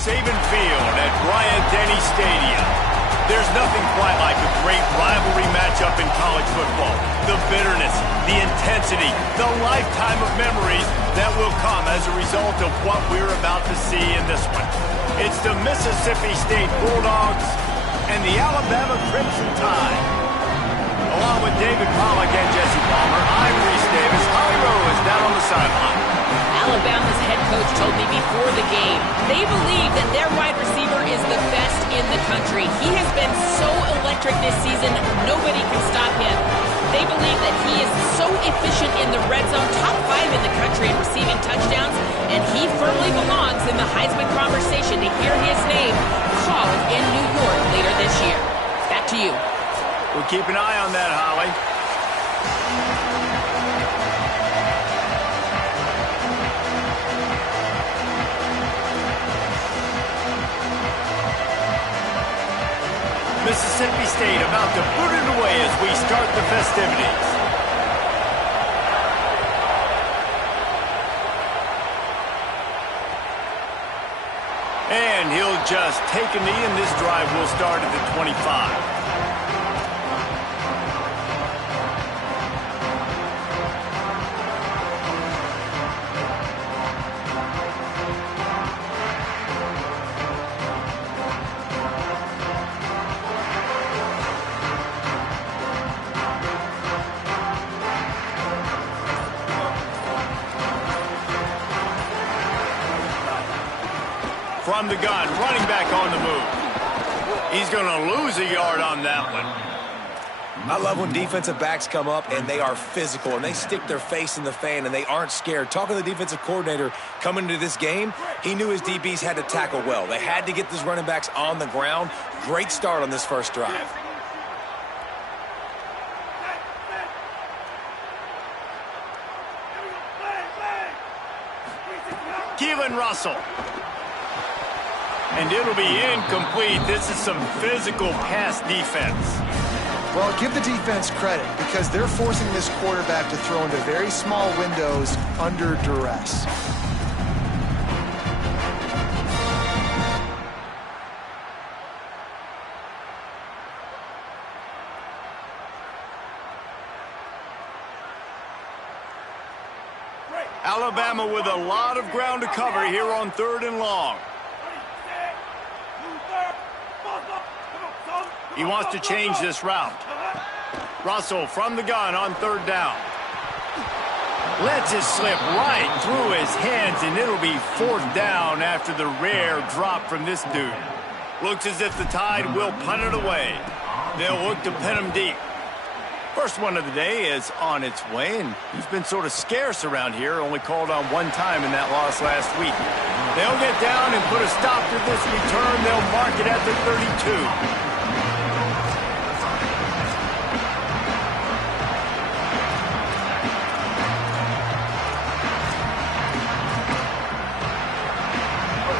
Saban Field at Bryant-Denny Stadium. There's nothing quite like a great rivalry matchup in college football. The bitterness, the intensity, the lifetime of memories that will come as a result of what we're about to see in this one. It's the Mississippi State Bulldogs and the Alabama Crimson Tide. Along with David Pollack and Jesse Palmer, I'm Reese Davis. Holly Rowe is down on the sideline. Alabama's head coach told me before the game, they believe that their wide receiver is the best in the country. He has been so electric this season, nobody can stop him. They believe that he is so efficient in the red zone, top 5 in the country in receiving touchdowns, and he firmly belongs in the Heisman conversation to hear his name called in New York later this year. Back to you. We'll keep an eye on that, Holly. Mississippi State about to put it away as we start the festivities. And he'll just take a knee, and this drive will start at the 25. From the gun, running back on the move. He's going to lose a yard on that one. I love when defensive backs come up and they are physical and they stick their face in the fan and they aren't scared. Talking to the defensive coordinator coming into this game, he knew his DBs had to tackle well. They had to get these running backs on the ground. Great start on this first drive. Keelan Russell. And it'll be incomplete. This is some physical pass defense. Well, give the defense credit because they're forcing this quarterback to throw into very small windows under duress. Alabama with a lot of ground to cover here on 3rd and long. He wants to change this route. Russell from the gun on 3rd down. Lets it slip right through his hands, and it'll be 4th down after the rare drop from this dude. Looks as if the Tide will punt it away. They'll look to pin him deep. First one of the day is on its way, and he's been sort of scarce around here, only called on one time in that loss last week. They'll get down and put a stop to this return. They'll mark it at the 32.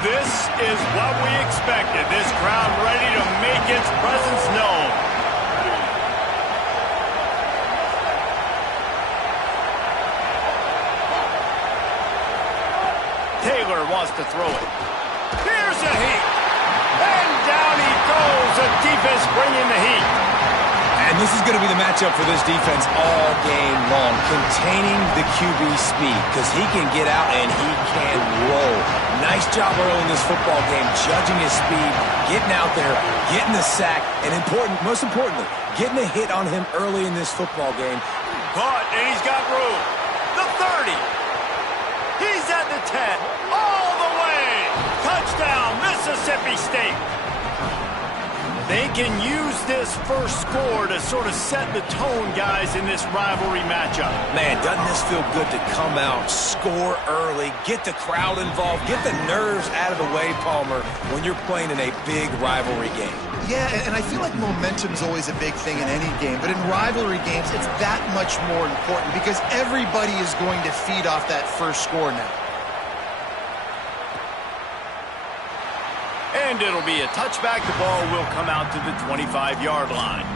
This is what we expected. This crowd ready to make its presence known. Taylor wants to throw it. Here's a heat. And down he goes. The defense bringing the heat. And this is going to be the matchup for this defense all game long. Containing the QB speed because he can get out and he can roll. Nice job early in this football game, judging his speed, getting out there, getting the sack, and most importantly, getting a hit on him early in this football game. Caught, and he's got room. The 30. He's at the 10. All the way. Touchdown, Mississippi State. They can use this first score to sort of set the tone, guys, in this rivalry matchup. Man, doesn't this feel good to come out, score early, get the crowd involved, get the nerves out of the way, Palmer, when you're playing in a big rivalry game. Yeah, and I feel like momentum's always a big thing in any game, but in rivalry games, it's that much more important because everybody is going to feed off that first score now. And it'll be a touchback. The ball will come out to the 25-yard line.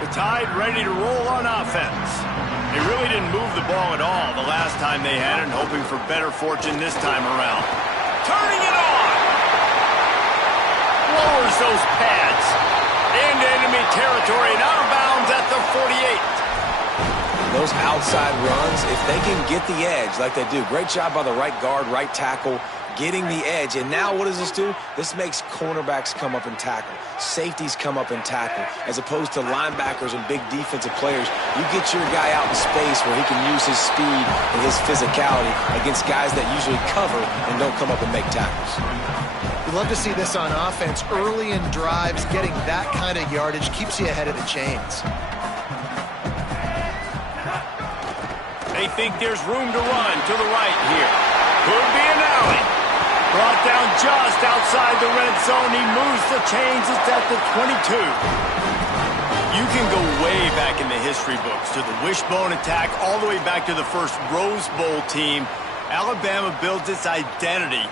The Tide ready to roll on offense. They really didn't move the ball at all the last time they had it, and hoping for better fortune this time around. Turning it on! Lowers those pads. Into enemy territory and out of bounds at the 48. Those outside runs, if they can get the edge like they do, great job by the right guard, right tackle, getting the edge. And now what does this do? This makes cornerbacks come up and tackle. Safeties come up and tackle. As opposed to linebackers and big defensive players, you get your guy out in space where he can use his speed and his physicality against guys that usually cover and don't come up and make tackles. You love to see this on offense. Early in drives, getting that kind of yardage keeps you ahead of the chains. They think there's room to run to the right here. Could be an alley. Brought down just outside the red zone. He moves the chains. It's at the 22. You can go way back in the history books to the wishbone attack all the way back to the first Rose Bowl team. Alabama builds its identity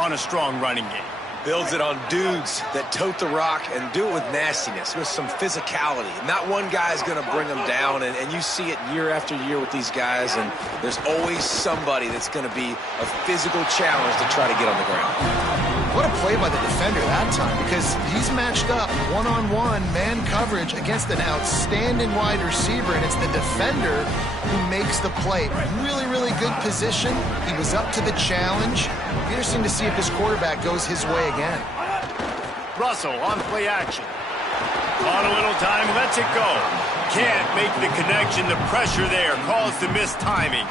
on a strong running game. Builds it on dudes that tote the rock and do it with nastiness, with some physicality. Not one guy is going to bring them down, and you see it year after year with these guys, and there's always somebody that's going to be a physical challenge to try to get on the ground. What a play by the defender that time, because he's matched up one-on-one man coverage against an outstanding wide receiver, and it's the defender who makes the play. Really, really good position. He was up to the challenge. Interesting to see if this quarterback goes his way again. Russell on play action. On a little time, lets it go. Can't make the connection. The pressure there caused the missed timing.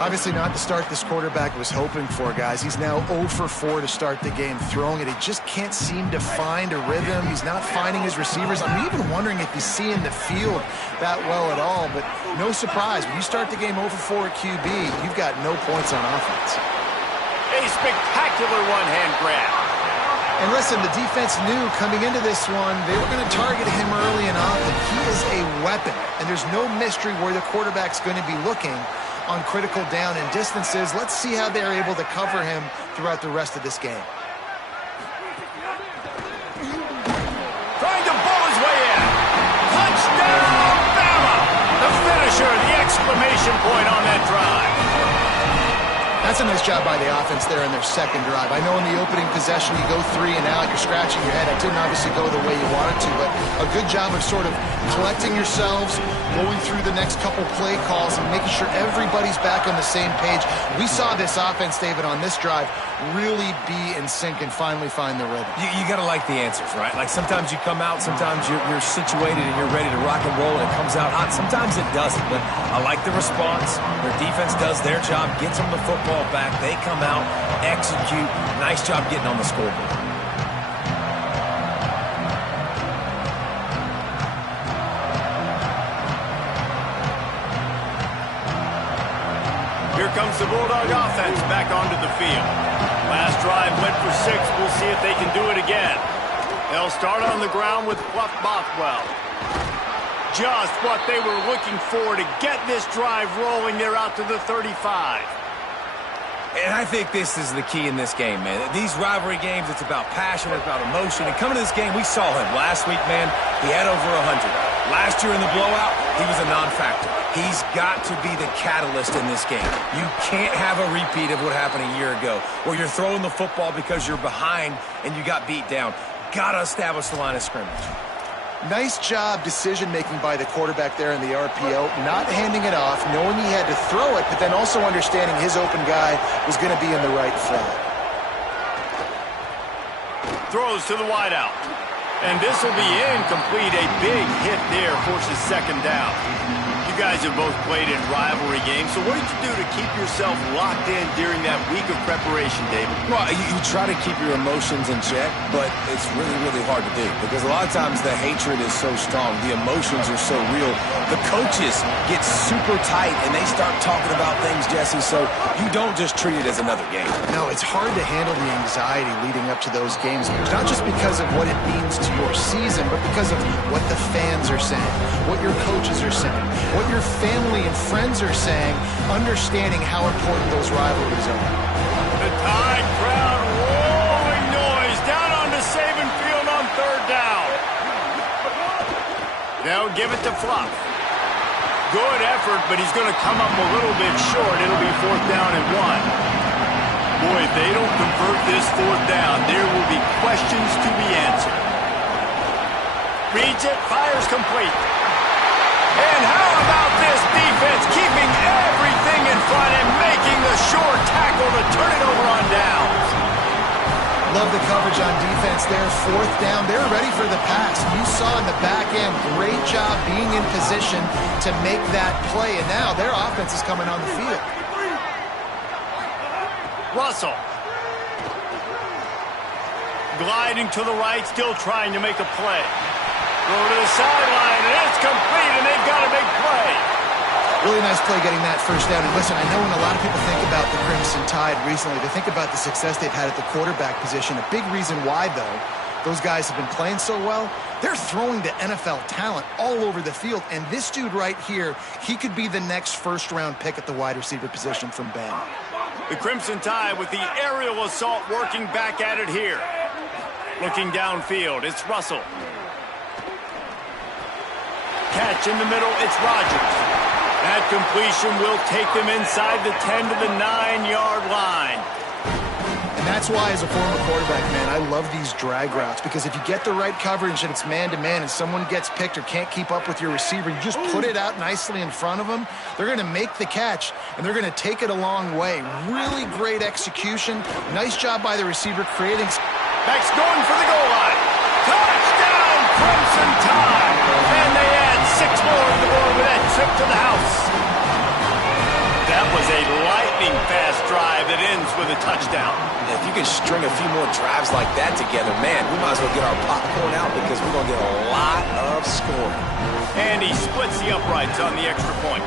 Obviously not the start this quarterback was hoping for, guys. He's now 0 for 4 to start the game throwing it. He just can't seem to find a rhythm. He's not finding his receivers. I'm even wondering if he's seeing the field that well at all. But no surprise, when you start the game 0 for 4 at QB, you've got no points on offense. A spectacular one-hand grab. And listen, the defense knew coming into this one, they were going to target him early and often. He is a weapon, and there's no mystery where the quarterback's going to be looking on critical down and distances. Let's see how they're able to cover him throughout the rest of this game. Trying to bowl his way in. Touchdown, Bama! The finisher, the exclamation point on that drive. That's a nice job by the offense there in their second drive. I know in the opening possession you go 3 and out, you're scratching your head. It didn't obviously go the way you wanted to, but a good job of sort of collecting yourselves, going through the next couple play calls and making sure everybody's back on the same page. We saw this offense, David, on this drive really be in sync and finally find the rhythm. You got to like the answers, right? Like sometimes you come out, sometimes you're situated and you're ready to rock and roll and it comes out hot. Sometimes it doesn't, but I like the response. Their defense does their job, gets them the football back. They come out, execute. Nice job getting on the scoreboard. Here comes the Bulldog offense back onto the field. Last drive went for 6. We'll see if they can do it again. They'll start on the ground with Bluff Bothwell. Just what they were looking for to get this drive rolling. They're out to the 35. And I think this is the key in this game, man. These rivalry games, it's about passion, it's about emotion. And coming to this game, we saw him last week, man. He had over 100. Last year in the blowout, he was a non-factor. He's got to be the catalyst in this game. You can't have a repeat of what happened a year ago, where you're throwing the football because you're behind and you got beat down. Got to establish the line of scrimmage. Nice job decision-making by the quarterback there in the RPO, not handing it off, knowing he had to throw it, but then also understanding his open guy was going to be in the right front. Throws to the wideout. And this will be incomplete. A big hit there forces second down. You guys have both played in rivalry games, so what did you do to keep yourself locked in during that week of preparation, David? Well, you try to keep your emotions in check, but it's really, really hard to do because a lot of times the hatred is so strong. The emotions are so real. The coaches get super tight, and they start talking about things, Jesse, so you don't just treat it as another game. No, it's hard to handle the anxiety leading up to those games, not just because of what it means to your season, but because of what the fans are saying, what your coaches are saying, what your family and friends are saying, understanding how important those rivalries are. The Tide crowd rolling noise down onto Saban Field on third down. They'll give it to Fluff. good effort, but he's going to come up a little bit short. It'll be 4th down and 1. Boy, if they don't convert this 4th down, there will be questions to be answered. Reads it, fires complete. And how about this defense keeping everything in front and making the sure tackle to turn it over on downs? Love the coverage on defense there. 4th down. They're ready for the pass. You saw in the back end, great job being in position to make that play. And now their offense is coming on the field. Russell. Gliding to the right, still trying to make a play. Throw to the sideline, and it's complete, and they've got a big play. Really nice play getting that 1st down. And listen, I know when a lot of people think about the Crimson Tide recently, they think about the success they've had at the quarterback position. A big reason why, though, those guys have been playing so well, they're throwing to NFL talent all over the field. And this dude right here, he could be the next 1st-round pick at the wide receiver position from Bama. The Crimson Tide with the aerial assault working back at it here. Looking downfield, it's Russell. Catch in the middle, it's Rodgers. That completion will take them inside the 10 to the 9-yard line. And that's why, as a former quarterback, man, I love these drag routes, because if you get the right coverage and it's man-to-man and someone gets picked or can't keep up with your receiver, you just put it out nicely in front of them. They're going to make the catch, and they're going to take it a long way. Really great execution. Nice job by the receiver creating. Max going for the goal line. Touchdown, Crimson Tide. And they add 6 more on the board with that trip to the house. That was a lightning-fast drive that ends with a touchdown. If you can string a few more drives like that together, man, we might as well get our popcorn out because we're going to get a lot of scoring. And he splits the uprights on the extra point.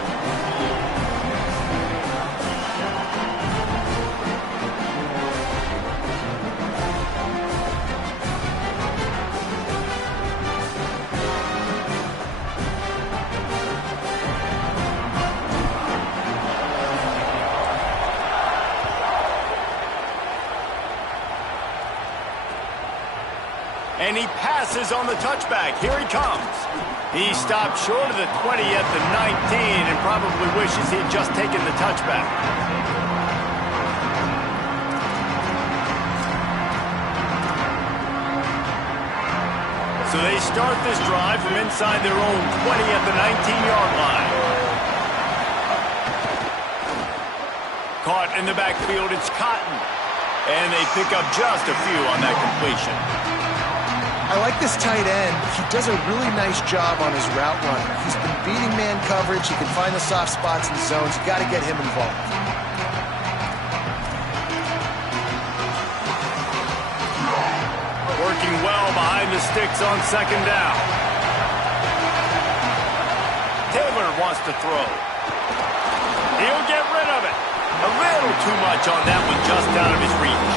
And he passes on the touchback. Here he comes. He stopped short of the 20 at the 19 and probably wishes he'd just taken the touchback. So they start this drive from inside their own 20 at the 19-yard line. Caught in the backfield, it's Cotton. And they pick up just a few on that completion. I like this tight end. He does a really nice job on his route running. He's been beating man coverage. He can find the soft spots in the zones. You got to get him involved. Working well behind the sticks on 2nd down. Taylor wants to throw. He'll get rid of it. A little too much on that one, just out of his reach.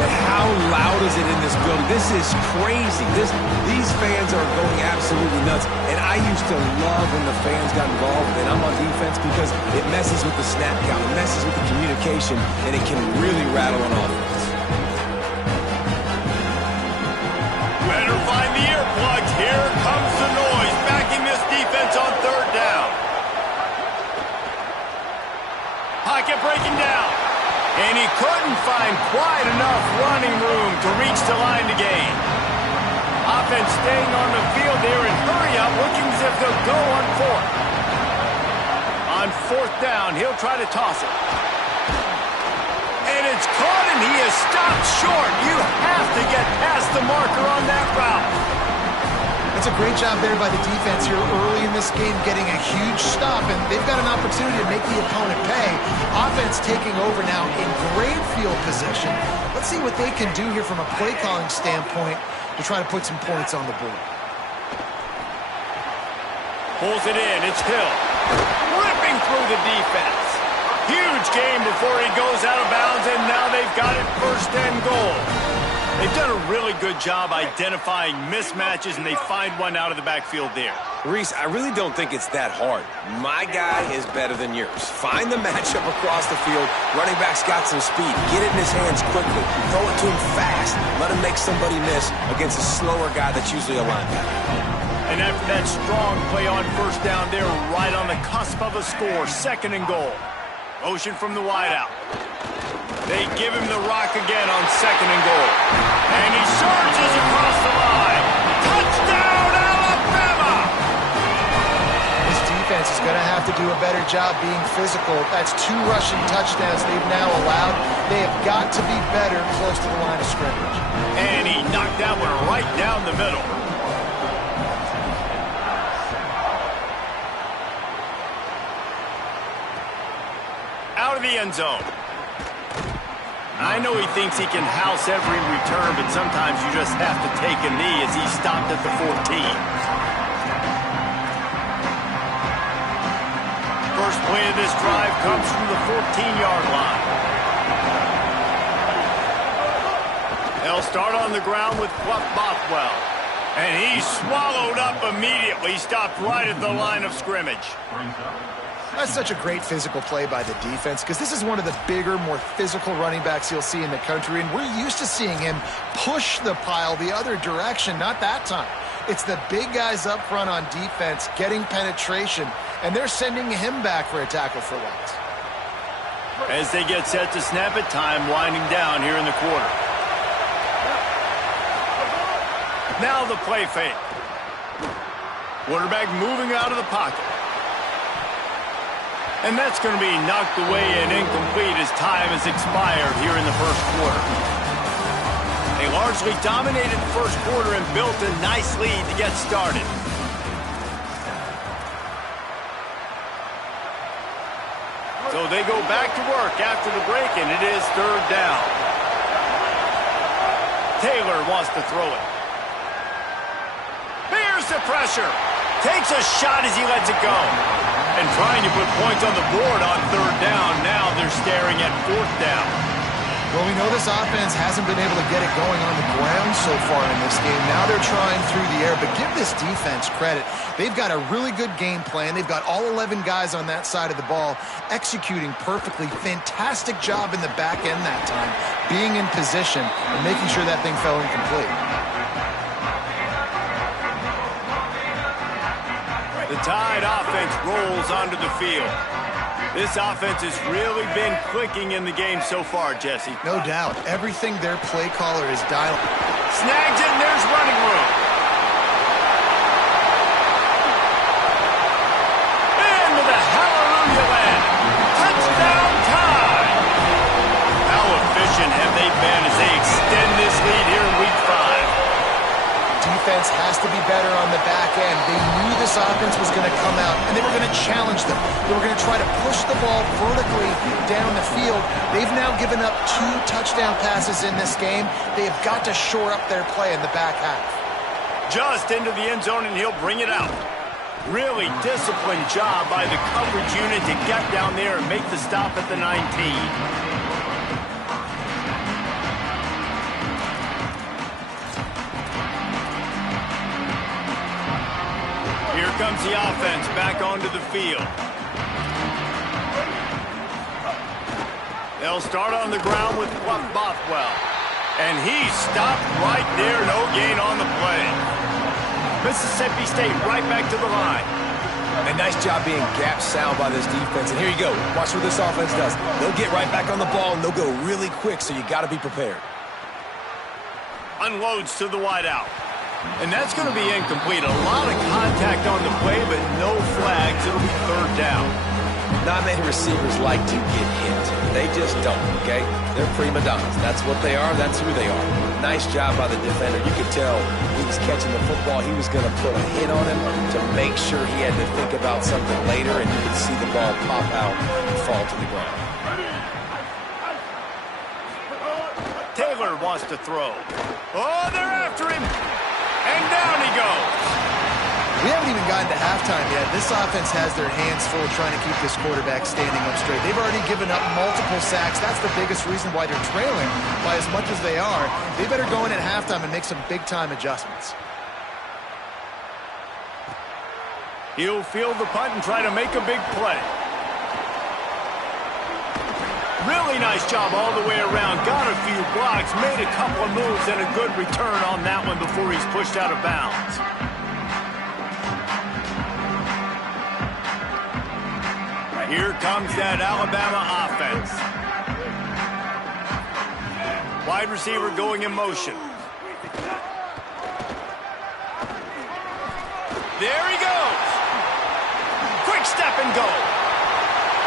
But how loud is it in this building? This is crazy. These fans are going absolutely nuts. And I used to love when the fans got involved and I'm on defense because it messes with the snap count, it messes with the communication, and it can really rattle an offense. Better find the earplugs. Here comes the noise, backing this defense on 3rd down. Pocket breaking down. And he couldn't find quite enough running room to reach the line to gain. Offense staying on the field there in hurry up, looking as if they'll go on 4th. On 4th down, he'll try to toss it. And it's caught, and he is stopped short. You have to get past the marker on that route. It's a great job there by the defense here early in this game, getting a huge stop, and they've got an opportunity to make the opponent pay. Offense taking over now in great field position. Let's see what they can do here from a play-calling standpoint to try to put some points on the board. Pulls it in, it's Hill. Ripping through the defense. Huge game before he goes out of bounds, and now they've got it 1st and goal. They've done a really good job identifying mismatches, and they find one out of the backfield there. Reese, I really don't think it's that hard. My guy is better than yours. Find the matchup across the field. Running back's got some speed. Get it in his hands quickly. Throw it to him fast. Let him make somebody miss against a slower guy that's usually a linebacker. And after that strong play on first down, they're right on the cusp of a score. 2nd and goal. Motion from the wideout. They give him the rock again on 2nd and goal. And he surges across the line. Touchdown, Alabama! This defense is going to have to do a better job being physical. That's 2 rushing touchdowns they've now allowed. They have got to be better close to the line of scrimmage. And he knocked that one right down the middle. Out of the end zone. I know he thinks he can house every return, but sometimes you just have to take a knee as he stopped at the 14. First play of this drive comes from the 14-yard line. They'll start on the ground with Fluff Bothwell. And he's swallowed up immediately, stopped right at the line of scrimmage. That's such a great physical play by the defense because this is one of the bigger, more physical running backs you'll see in the country, and we're used to seeing him push the pile the other direction. Not that time. It's the big guys up front on defense getting penetration, and they're sending him back for a tackle for loss. As they get set to snap it, time winding down here in the quarter. Now the play fake. Quarterback moving out of the pocket. And that's going to be knocked away and incomplete as time has expired here in the first quarter. They largely dominated the first quarter and built a nice lead to get started. So they go back to work after the break, and it is 3rd down. Taylor wants to throw it. Here's the pressure. Takes a shot as he lets it go. And trying to put points on the board on 3rd down. Now they're staring at 4th down. Well, we know this offense hasn't been able to get it going on the ground so far in this game. Now they're trying through the air, but give this defense credit. They've got a really good game plan. They've got all 11 guys on that side of the ball executing perfectly. Fantastic job in the back end that time, being in position and making sure that thing fell incomplete. The Tide offense rolls onto the field. This offense has really been clicking in the game so far, Jesse. No doubt. Everything their play caller is dialing. Snags it, and there's running room. Into the hallelujah land. Touchdown time. How efficient have they been as they extend this lead here in Week 5? Defense has to be better on the back end. They knew this offense was going to come out, and they were going to challenge them. They were going to try to push the ball vertically down the field. They've now given up 2 touchdown passes in this game. They have got to shore up their play in the back half. Just into the end zone, and he'll bring it out. Really disciplined job by the coverage unit to get down there and make the stop at the 19. Here comes the offense back onto the field. They'll start on the ground with Fluff Bothwell. And he stopped right there, no gain on the play. Mississippi State right back to the line. A nice job being gap sound by this defense. And here you go. Watch what this offense does. They'll get right back on the ball, and they'll go really quick, so you got to be prepared. Unloads to the wideout. And that's going to be incomplete. A lot of contact on the play, but no flags. It'll be 3rd down. Not many receivers like to get hit. They just don't, okay? They're prima donnas. That's what they are. That's who they are. Nice job by the defender. You could tell he was catching the football. He was going to put a hit on him to make sure he had to think about something later, and you could see the ball pop out and fall to the ground. Taylor wants to throw. Oh, they're after him. And down he goes. We haven't even gotten to halftime yet. This offense has their hands full trying to keep this quarterback standing up straight. They've already given up multiple sacks. That's the biggest reason why they're trailing by as much as they are. They better go in at halftime and make some big-time adjustments. He'll field the punt and try to make a big play. Really nice job all the way around. Got a few blocks, made a couple of moves, and a good return on that one before he's pushed out of bounds. Here comes that Alabama offense. Wide receiver going in motion. There he goes. Quick step and go.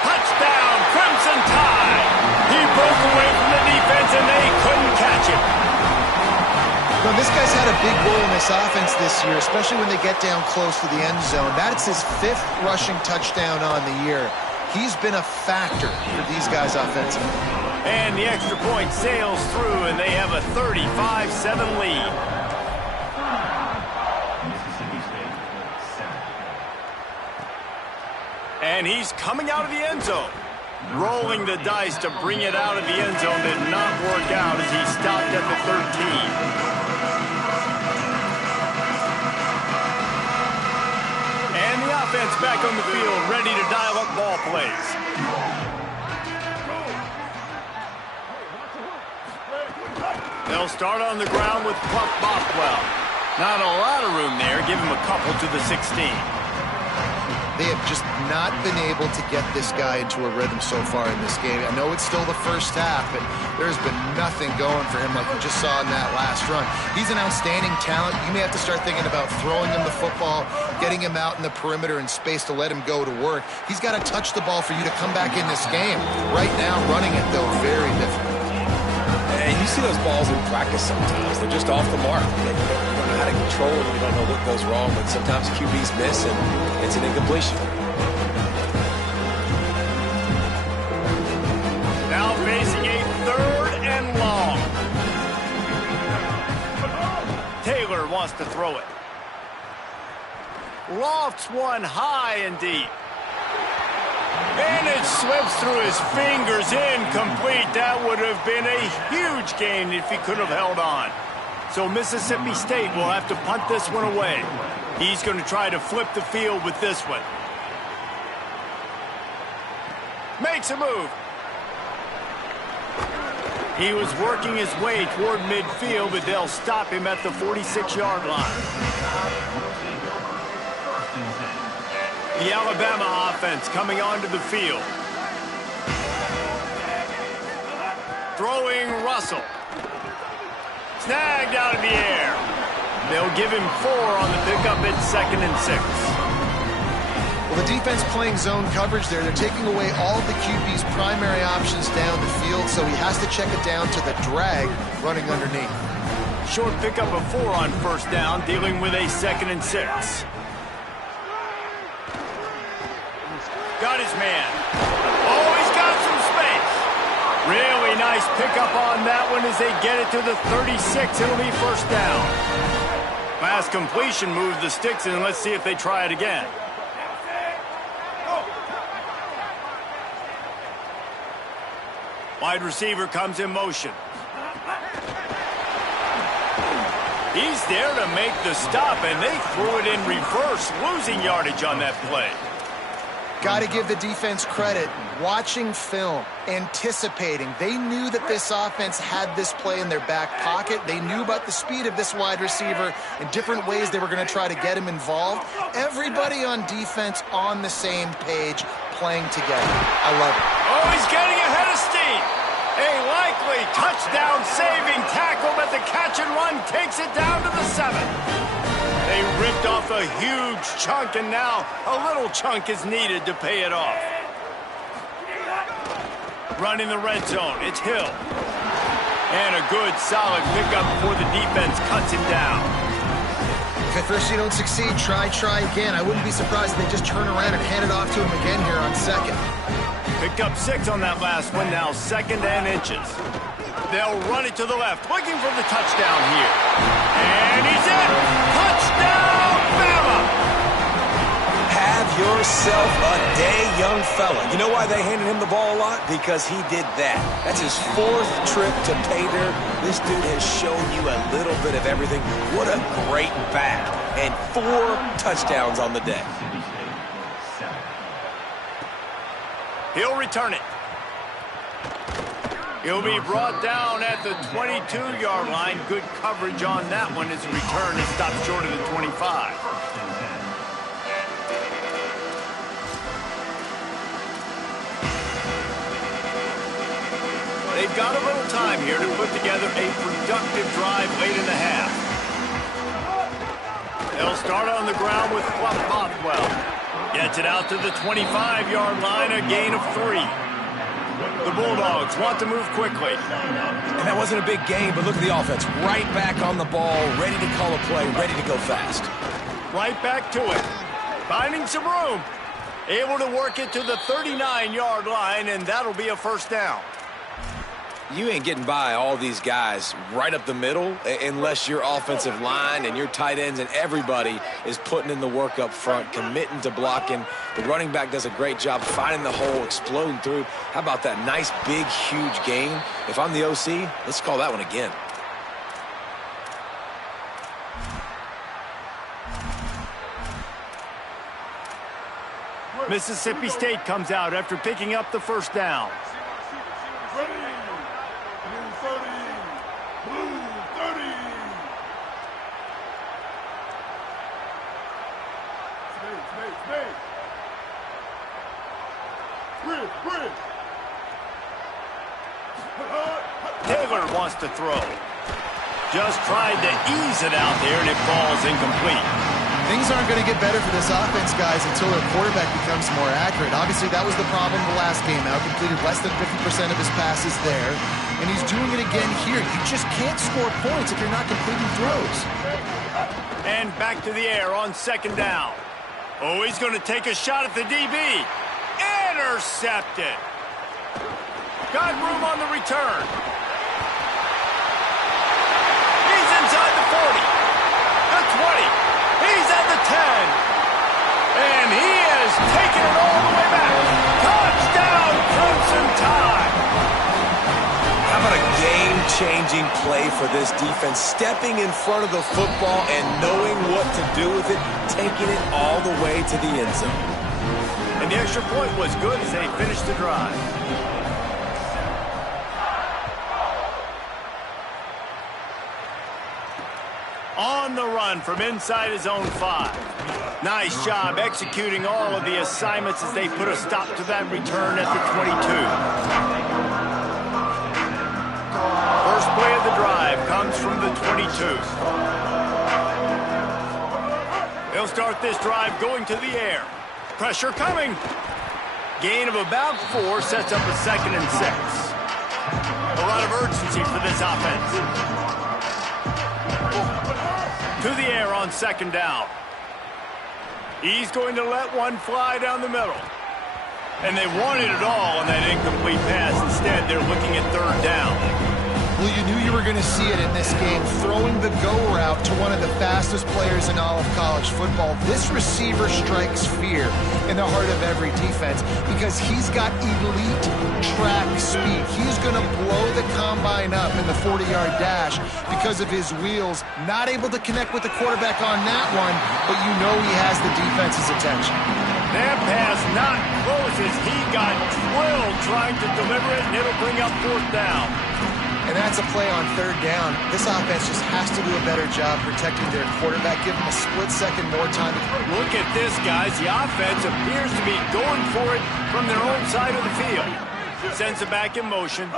Touchdown, Crimson Tide. He broke away from the defense and they couldn't catch him. Well, this guy's had a big role in this offense this year, especially when they get down close to the end zone. That's his 5th rushing touchdown on the year. He's been a factor for these guys offensively. And the extra point sails through, and they have a 35-7 lead. And he's coming out of the end zone. Rolling the dice to bring it out of the end zone did not work out as he stopped at the 13. And the offense back on the field, ready to dial up ball plays. They'll start on the ground with Puff Bothwell. Not a lot of room there. Give him a couple to the 16. They have just not been able to get this guy into a rhythm so far in this game. I know it's still the first half, but there's been nothing going for him like we just saw in that last run. He's an outstanding talent. You may have to start thinking about throwing him the football, getting him out in the perimeter in space to let him go to work. He's got to touch the ball for you to come back in this game. Right now, running it, though, very difficult. And you see those balls in practice sometimes. They're just off the mark. You don't know how to control them. You don't know what goes wrong, but sometimes QBs miss, and it's an incompletion. Now facing a 3rd and long. Taylor wants to throw it. Lofts one high and deep. And it slips through his fingers, incomplete. That would have been a huge gain if he could have held on. So Mississippi State will have to punt this one away. He's going to try to flip the field with this one. Makes a move. He was working his way toward midfield, but they'll stop him at the 46-yard line. The Alabama offense coming onto the field. Throwing Russell. Snagged out of the air. They'll give him 4 on the pickup at 2nd and 6. Well, the defense playing zone coverage there. They're taking away all of the QB's primary options down the field, so he has to check it down to the drag running underneath. Short pickup of 4 on 1st down, dealing with a 2nd and 6. Got his man. Oh, he's got some space. Really nice pickup on that one as they get it to the 36. It'll be 1st down. Last completion moved the sticks, and let's see if they try it again. Wide receiver comes in motion. He's there to make the stop, and they threw it in reverse, losing yardage on that play. Got to give the defense credit. Watching film, anticipating. They knew that this offense had this play in their back pocket. They knew about the speed of this wide receiver and different ways they were going to try to get him involved. Everybody on defense on the same page, playing together. I love it. Oh, he's getting ahead of steam. A likely touchdown-saving tackle, but the catch and run takes it down to the 7. They ripped off a huge chunk, and now a little chunk is needed to pay it off. Running the red zone, it's Hill. And a good, solid pickup before the defense cuts him down. If at first you don't succeed, try again. I wouldn't be surprised if they just turn around and hand it off to him again here on 2nd. Picked up 6 on that last one, now 2nd and inches. They'll run it to the left, looking for the touchdown here. And he's in! Touchdown, Bama! Have yourself a day, young fella. You know why they handed him the ball a lot? Because he did that. That's his 4th trip to pay dirt. This dude has shown you a little bit of everything. What a great back. And 4 touchdowns on the day. He'll return it. He'll be brought down at the 22-yard line. Good coverage on that one as the return is stopped short of the 25. They've got a little time here to put together a productive drive late in the half. They'll start on the ground with Bothwell. Gets it out to the 25-yard line, a gain of 3. The Bulldogs want to move quickly. And that wasn't a big gain, but look at the offense. Right back on the ball, ready to call a play, ready to go fast. Right back to it. Finding some room. Able to work it to the 39-yard line, and that'll be a first down. You ain't getting by all these guys right up the middle unless your offensive line and your tight ends and everybody is putting in the work up front, committing to blocking. The running back does a great job finding the hole, exploding through. How about that nice, big, huge gain? If I'm the OC, let's call that one again. Mississippi State comes out after picking up the first down. Taylor wants to throw. Just tried to ease it out there, and it falls incomplete. Things aren't going to get better for this offense, guys, until their quarterback becomes more accurate. Obviously, that was the problem the last game out. Completed less than 50% of his passes there, and he's doing it again here. You just can't score points if you're not completing throws. And back to the air on second down. Oh, he's going to take a shot at the DB. Intercepted. Got room on the return. He's inside the 40. The 20. He's at the 10. And he has taken it all the way back. Touchdown, Crimson Tide. How about a game-changing play for this defense? Stepping in front of the football and knowing what to do with it, taking it all the way to the end zone. And the extra point was good as they finished the drive. On the run from inside his own 5. Nice job executing all of the assignments as they put a stop to that return at the 22. First play of the drive comes from the 22. They'll start this drive going to the air. Pressure coming. Gain of about 4 sets up a 2nd and 6. A lot of urgency for this offense. To the air on second down. He's going to let one fly down the middle. And they wanted it all on that incomplete pass. Instead, they're looking at third down. Well, you knew you were going to see it in this game, throwing the go route to one of the fastest players in all of college football. This receiver strikes fear in the heart of every defense because he's got elite track speed. He's going to blow the combine up in the 40-yard dash because of his wheels. Not able to connect with the quarterback on that one, but you know he has the defense's attention. That pass not close as he got drilled trying to deliver it, and it'll bring up fourth down. And that's a play on third down. This offense just has to do a better job protecting their quarterback. Give them a split second more time. Look at this, guys. The offense appears to be going for it from their own side of the field. Sends it back in motion.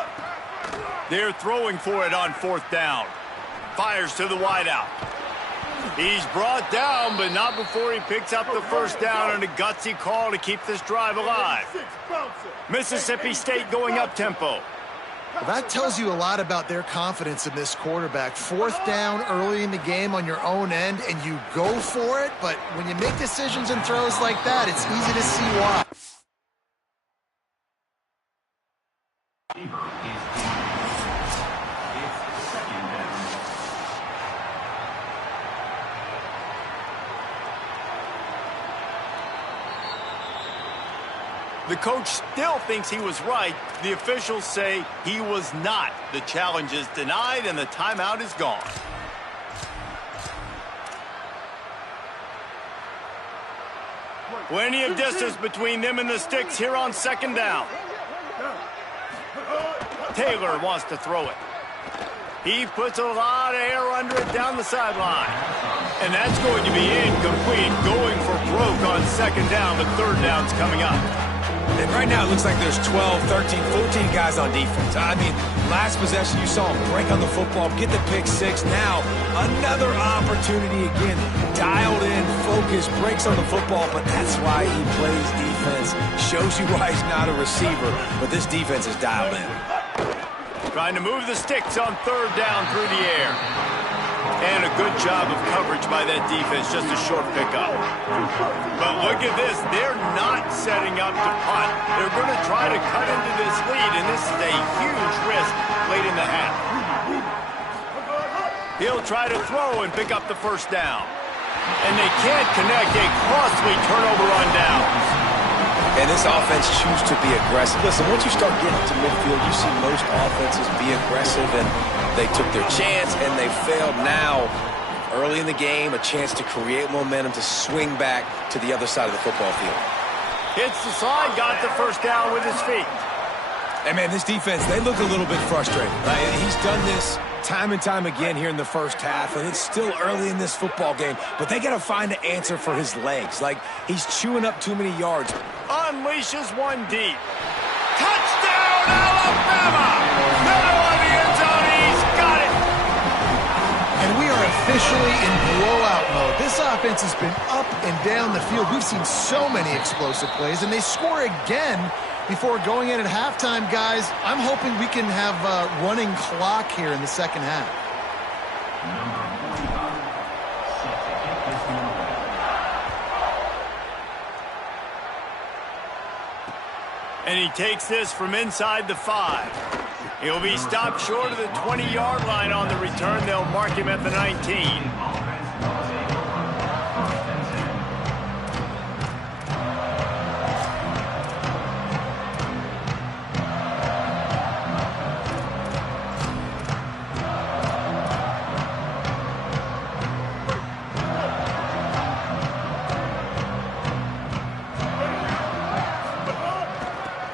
They're throwing for it on fourth down. Fires to the wideout. He's brought down, but not before he picks up the first down and a gutsy call to keep this drive alive. Mississippi State going up-tempo. Well, that tells you a lot about their confidence in this quarterback. Fourth down early in the game on your own end, and you go for it, but when you make decisions and throws like that, it's easy to see why. The coach still thinks he was right. The officials say he was not. The challenge is denied, and the timeout is gone. Plenty of distance between them and the sticks here on second down. Taylor wants to throw it. He puts a lot of air under it down the sideline. And that's going to be incomplete, going for broke on second down, but third down's coming up. And right now it looks like there's 12, 13, 14 guys on defense. I mean, last possession you saw him break on the football, get the pick six. Now another opportunity again. Dialed in, focused, breaks on the football, but that's why he plays defense. Shows you why he's not a receiver, but this defense is dialed in. Trying to move the sticks on third down through the air. And a good job of coverage by that defense, just a short pickup. But look at this. They're not setting up to punt. They're going to try to cut into this lead, and this is a huge risk late in the half. He'll try to throw and pick up the first down. And they can't connect. A costly turnover on downs. And this offense chooses to be aggressive. Listen, once you start getting to midfield, you see most offenses be aggressive, and they took their chance, and they failed. Now, early in the game, a chance to create momentum to swing back to the other side of the football field. Hits the side, got the first down with his feet. And, man, this defense, they look a little bit frustrated. Right? He's done this time and time again here in the first half, and it's still early in this football game, but they got to find an answer for his legs. Like, he's chewing up too many yards. Unleashes one deep. Touchdown, Alabama! Middle of the end zone, he's got it! And we are officially in blowout mode. This offense has been up and down the field. We've seen so many explosive plays, and they score again before going in at halftime, guys. I'm hoping we can have a running clock here in the second half. And he takes this from inside the 5. He'll be stopped short of the 20-yard line on the return. They'll mark him at the 19.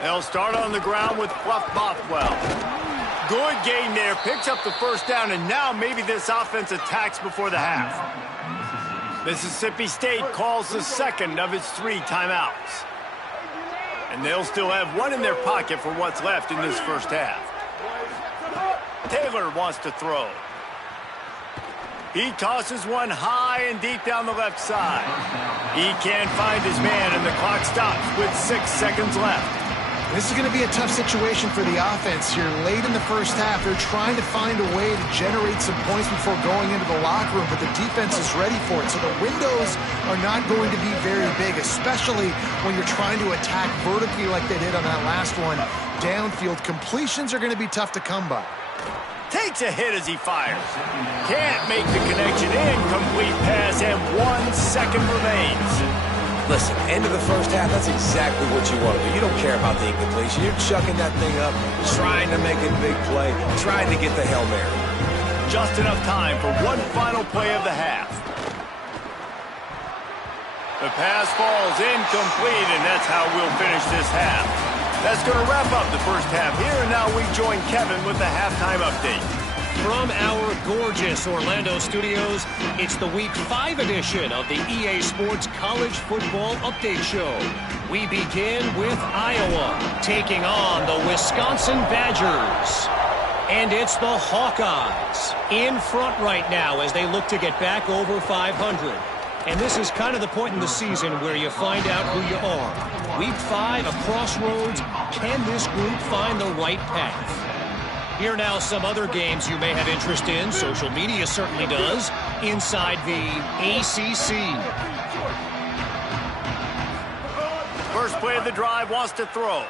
They'll start on the ground with Fluff Bothwell. Good gain there, picks up the first down, and now maybe this offense attacks before the half. Mississippi State calls the second of its 3 timeouts. And they'll still have one in their pocket for what's left in this first half. Taylor wants to throw. He tosses one high and deep down the left side. He can't find his man, and the clock stops with 6 seconds left. This is going to be a tough situation for the offense here. Late in the first half, they're trying to find a way to generate some points before going into the locker room, but the defense is ready for it. So the windows are not going to be very big, especially when you're trying to attack vertically like they did on that last one. Downfield completions are going to be tough to come by. Takes a hit as he fires. Can't make the connection. Incomplete pass, and 1 second remains. Listen, end of the first half, that's exactly what you want to do. You don't care about the incompletion. You're chucking that thing up, trying to make a big play, trying to get the Hail Mary. Just enough time for one final play of the half. The pass falls incomplete, and that's how we'll finish this half. That's going to wrap up the first half here, and now we join Kevin with the halftime update. From our gorgeous Orlando studios, it's the Week 5 edition of the EA Sports College Football Update Show. We begin with Iowa taking on the Wisconsin Badgers. And it's the Hawkeyes in front right now as they look to get back over 500. And this is kind of the point in the season where you find out who you are. Week 5, a crossroads. Can this group find the right path? Here now some other games you may have interest in. Social media certainly does. Inside the ACC. First play of the drive, wants to throw.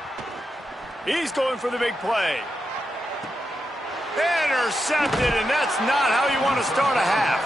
He's going for the big play. Intercepted, and that's not how you want to start a half.